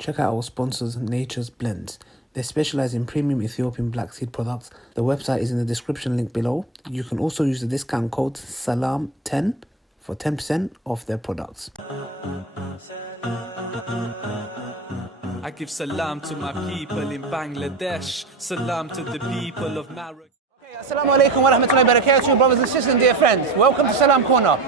check out our sponsors, Nature's Blends. They specialize in premium Ethiopian black seed products. The website is in the description link below. You can also use the discount code SALAM10 for 10% off their products. I give salam to my people in Bangladesh, salam to the people of Marrakesh. Assalamu alaikum wa rahmatullahi wa barakatuh, brothers and sisters and dear friends. Welcome to Salam Corner.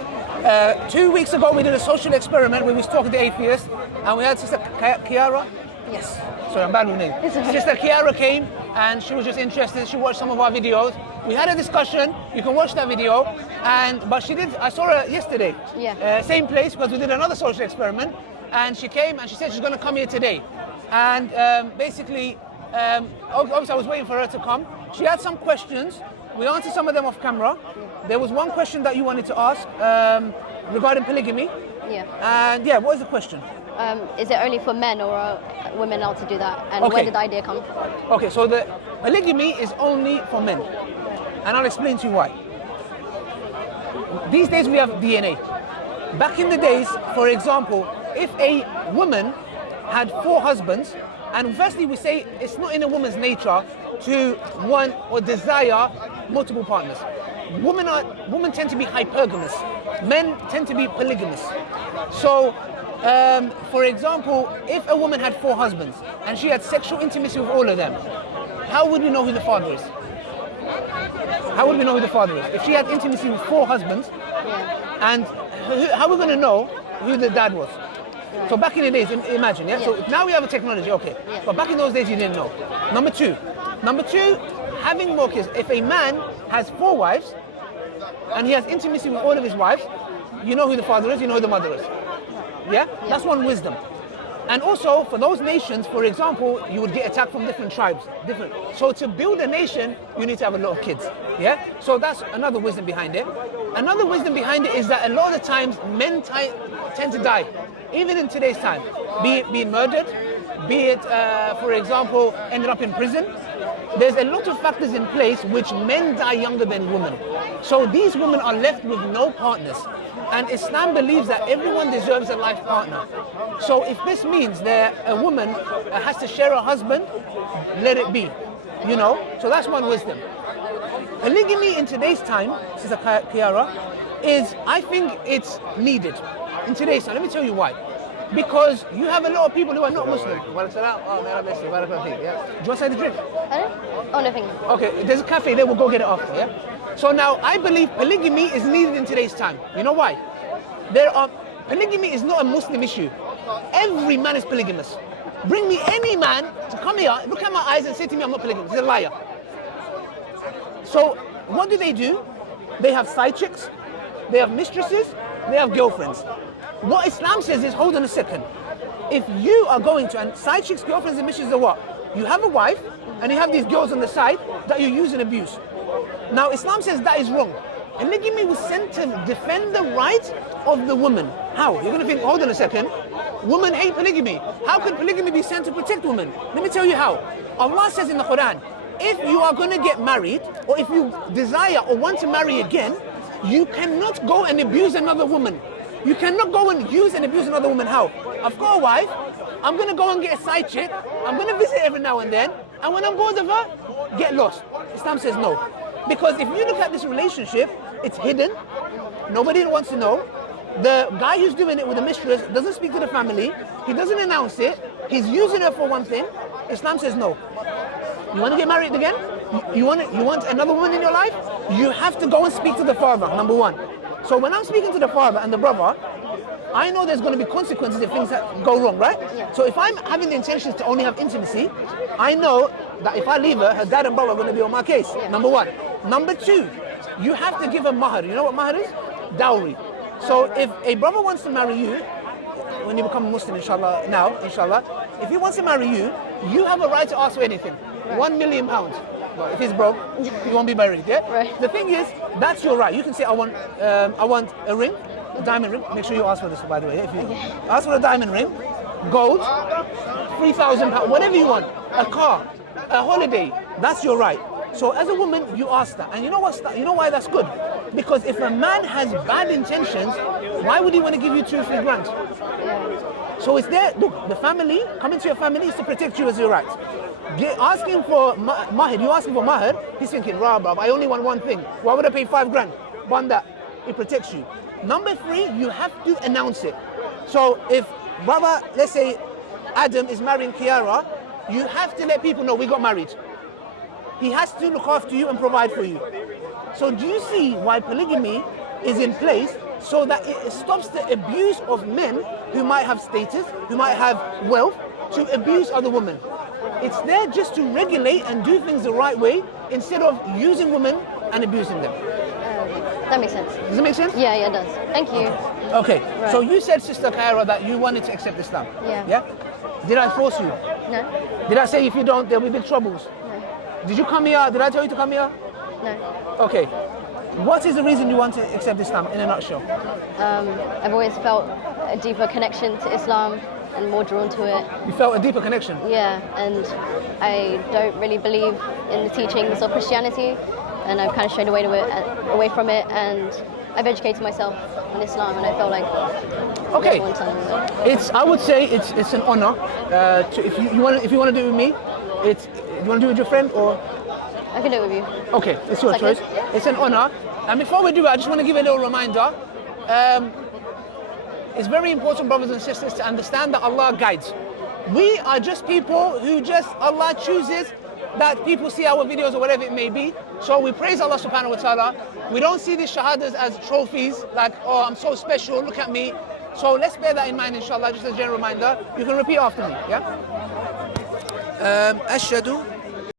2 weeks ago we did a social experiment where we was talking to atheists and we had Sister Kiara. Yes. Sorry, I'm bad with names. Sister Kiara came and she was just interested. She watched some of our videos. We had a discussion. You can watch that video. But I saw her yesterday. Yeah. Same place because we did another social experiment. And she came and she said she's going to come here today. And obviously I was waiting for her to come. She had some questions. We answered some of them off camera. There was one question that you wanted to ask regarding polygamy. Yeah. And yeah, what is the question? Is it only for men or are women allowed to do that? And Okay. where did the idea come from? Okay, so the polygamy is only for men. And I'll explain to you why. These days we have DNA. Back in the days, for example, if a woman had 4 husbands, and firstly we say it's not in a woman's nature to want or desire multiple partners. Women tend to be hypergamous. Men tend to be polygamous. So, for example, if a woman had 4 husbands and she had sexual intimacy with all of them, how would we know who the father is? How would we know who the father is? If she had intimacy with 4 husbands, Yeah. and how are we going to know who the dad was? So back in the days, imagine, yeah? So now we have a technology, okay. Yeah. But back in those days, you didn't know. Number two, having more kids. If a man has 4 wives, and he has intimacy with all of his wives, you know who the father is, you know who the mother is. Yeah? That's one wisdom. And also, for those nations, for example, you would get attacked from different tribes. So to build a nation, you need to have a lot of kids. Yeah? So that's another wisdom behind it. Another wisdom behind it is that a lot of the times, men tend to die. Even in today's time. Be it being murdered, be it, for example, ended up in prison. There's a lot of factors in place which men die younger than women. So these women are left with no partners. And Islam believes that everyone deserves a life partner. So if this means that a woman has to share a husband, let it be. You know? So that's one wisdom. Polygamy in today's time, Sister Kiara, I think it's needed in today's time. Let me tell you why. Because you have a lot of people who are not Muslim. Do you want to say the drink? Oh, no, thank you. Okay, there's a cafe there, we'll go get it after, yeah? So now, I believe polygamy is needed in today's time. You know why? Polygamy is not a Muslim issue. Every man is polygamous. Bring me any man to come here, look at my eyes and say to me, I'm not polygamous. He's a liar. So, what do? They have side chicks, they have mistresses, they have girlfriends. What Islam says is, hold on a second. If you are going to, and side chicks, girlfriends and mistresses are what? You have a wife, and you have these girls on the side that you use and abuse. Now, Islam says that is wrong. Polygamy was sent to defend the rights of the woman. How? You're going to think, hold on a second. Women hate polygamy. How could polygamy be sent to protect women? Let me tell you how. Allah says in the Quran, if you are going to get married, or if you desire or want to marry again, you cannot go and abuse another woman. You cannot go and use and abuse another woman. How? I've got a wife. I'm going to go and get a side chick. I'm going to visit every now and then. And when I'm bored of her, get lost. Islam says no. Because if you look at this relationship, it's hidden. Nobody wants to know. The guy who's doing it with the mistress doesn't speak to the family. He doesn't announce it. He's using her for one thing. Islam says no. You want to get married again? You want another woman in your life? You have to go and speak to the father, number one. So when I'm speaking to the father and the brother, I know there's going to be consequences if things go wrong, right? Yeah. So if I'm having the intentions to only have intimacy, I know that if I leave her dad and brother are going to be on my case, number one. Number two, you have to give a mahar. You know what mahar is? Dowry. So if a brother wants to marry you, when you become a Muslim, inshallah, if he wants to marry you, you have a right to ask for anything. Right. £1 million. Well, if he's broke, he won't be married, yeah? Right. The thing is, that's your right. You can say, I want a ring, a diamond ring. Make sure you ask for this, by the way. If you ask for a diamond ring, gold, £3,000, whatever you want, a car, a holiday, that's your right. So as a woman, you ask that. And you know why that's good? Because if a man has bad intentions, why would he want to give you 2 or 3 grand? So it's there. Look, the family, coming to your family is to protect you as your right. Asking for mahar, you asking for mahar, he's thinking, rah, bruv, I only want one thing. Why would I pay 5 grand? One that, it protects you. Number 3, you have to announce it. So if brother, let's say Adam is marrying Kiara, you have to let people know we got married. He has to look after you and provide for you. So do you see why polygamy is in place? So that it stops the abuse of men who might have status, who might have wealth, to abuse other women. It's there just to regulate and do things the right way instead of using women and abusing them. That makes sense. Does it make sense? Yeah, it does. Thank you. Okay, Right. so you said, Sister Kaira, that you wanted to accept Islam. Yeah. Yeah? Did I force you? No? Did I say if you don't, there'll be big troubles? No. Did you come here? Did I tell you to come here? No. Okay. What is the reason you want to accept Islam in a nutshell? I've always felt a deeper connection to Islam and more drawn to it. You felt a deeper connection. Yeah, and I don't really believe in the teachings of Christianity, and I've kind of strayed away from it, and I've educated myself in Islam, and I felt like Okay. everyone's telling me that. I would say it's an honor. If you want to do it with me, you want to do it with your friend or? I can do it with you. Okay, it's your Second. choice. It's an honor. And before we do it, I just want to give a little reminder. It's very important, brothers and sisters, to understand that Allah guides. We are just people who Allah chooses that people see our videos or whatever it may be. So we praise Allah subhanahu wa ta'ala. We don't see these shahadas as trophies, like, oh, I'm so special, look at me. So let's bear that in mind, inshallah, just as a general reminder. You can repeat after me, yeah? أشهد